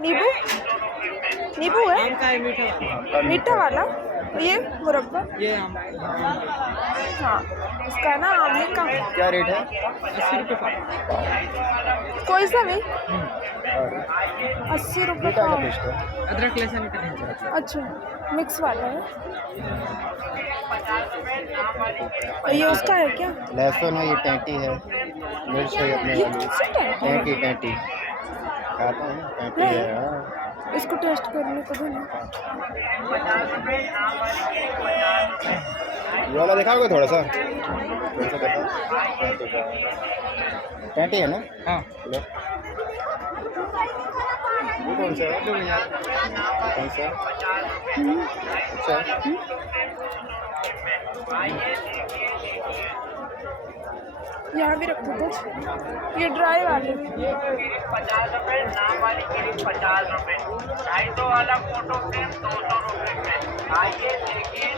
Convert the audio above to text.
नींबू नींबू है आम का है मीठा वाला। मीठा वाला। ये मुरब्बा ये आम हाँ इसका ना आमले का क्या रेट है? 80 रुपये का। कोई सा भी 80 रुपये क्या का। टेस्ट है? अदरक लहसुन का है। अच्छा मिक्स वाला है। और ये उसका है क्या? लहसुन है, ये टेंटी है, मिर्च है अपने ये कौन सी टाइप है? टेंटी टेंटी खाता है, टेंटी है। हाँ। इसको टेस्ट करने को दो ना। ये वाला दिखाओगे थोड़ा सा दिखाओ। टेंटी है ना? हाँ लो। ये कौन सा है? कौन सा? अच्छा है। यहाँ भी रखो कुछ। ये ड्राई वाले 50 रुपए, नाम वाली गिरी 50 रुपए, 250 वाला फोटो फ्रेम 200 रुपए में। आइए देखिए